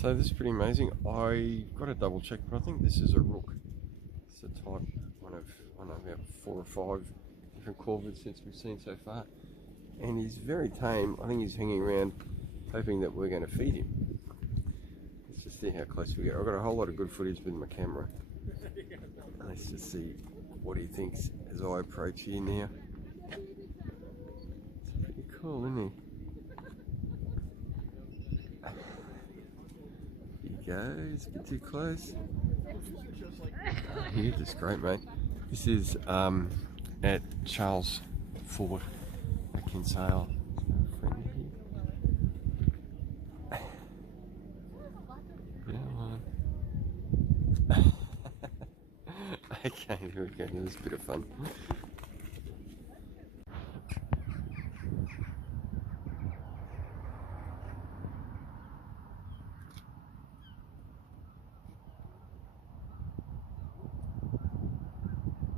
So this is pretty amazing. I got to double check, but I think this is a rook. It's a type, one of, I don't know, about 4 or 5 different corvids since we've seen so far. And he's very tame. I think he's hanging around hoping that we're going to feed him. Let's just see how close we get. I've got a whole lot of good footage with my camera. Let's just see what he thinks as I approach here now. It's pretty cool, isn't he? Goes a bit too close. Here, this is great, mate. This is at Charles Fort at Kinsale. Okay, here we go. This is a bit of fun.